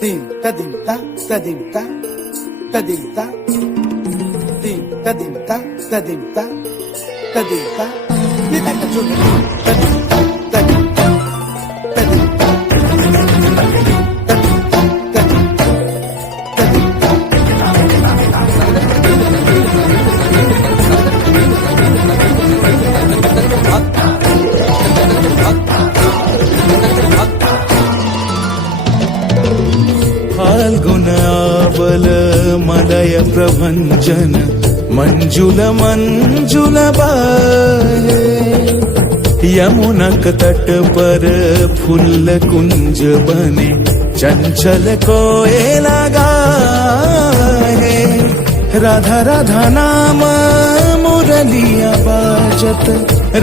Dim ta dim ta ta dim ta ta dim ta dim ta dim ta ta dim ta ta dim ta ni ta ka chu ta dim ta ta dim ta ta dim ta फाल्गुनावल मलय प्रभंजन मंजुल मंजुल बाहे यमुनक तट पर फूल कुंज बने चंचल कोयला गाहे राधा राधा नाम मुरलिया बाजत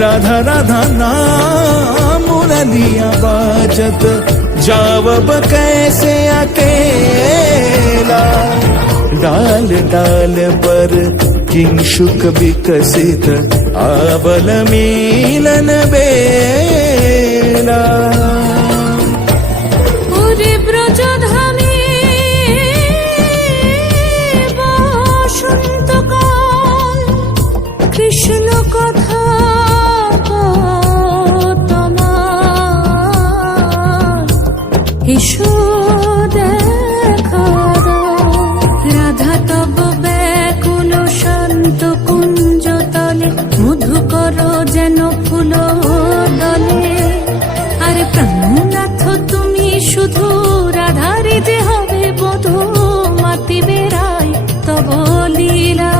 राधा राधा नाम मुरलिया बाजत जावब कैसे अकेला डाल डाल पर किंशुक विकसित आवल मिलन बेला কৃষ্ণ কথা এসো দেখা দাও রাধা তব ব্যাকুল শান্ত কুঞ্জ তলে মধুকর যেন ফুল দলে আরে প্রাণনাথ তুমি শুধু রাধারে যে হবে বধূ মাতি বেড়াই তব লীলা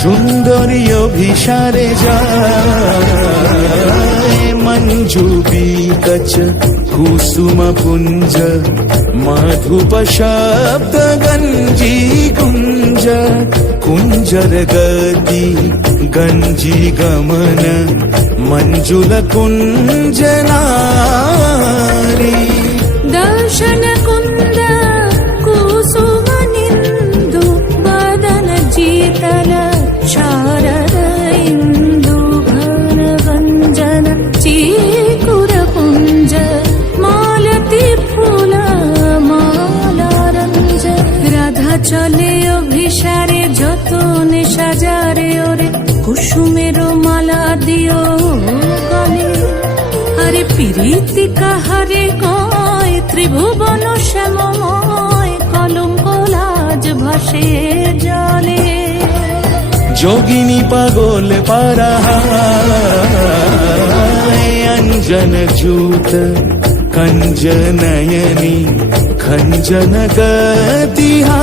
সুন্দরী অভিসারে যায় मंजू बीकच कुसुम पुंज मधुप शब्द गंजी कुंज कुंजर गति गंजी गमन मंजुल कुंज नारी दर्शन कुंद कुसुम निंदु बदन जीतल शारद इंदु घन गंजन চিকুর পুঞ্জ মালতী ফুল মালারঞ্জ রাধা চলে অভিসারে যতনে সাজারে ওরে কুসুমের মালা দিও গলে আরে প্রীতি কাহারে কয় ত্রিভুবন শ্যামময় কলঙ্ক লাজ ভাসে জলে जोगिनी पागोल पारा अंजन जूत कंजनयनी खंजन गतिहा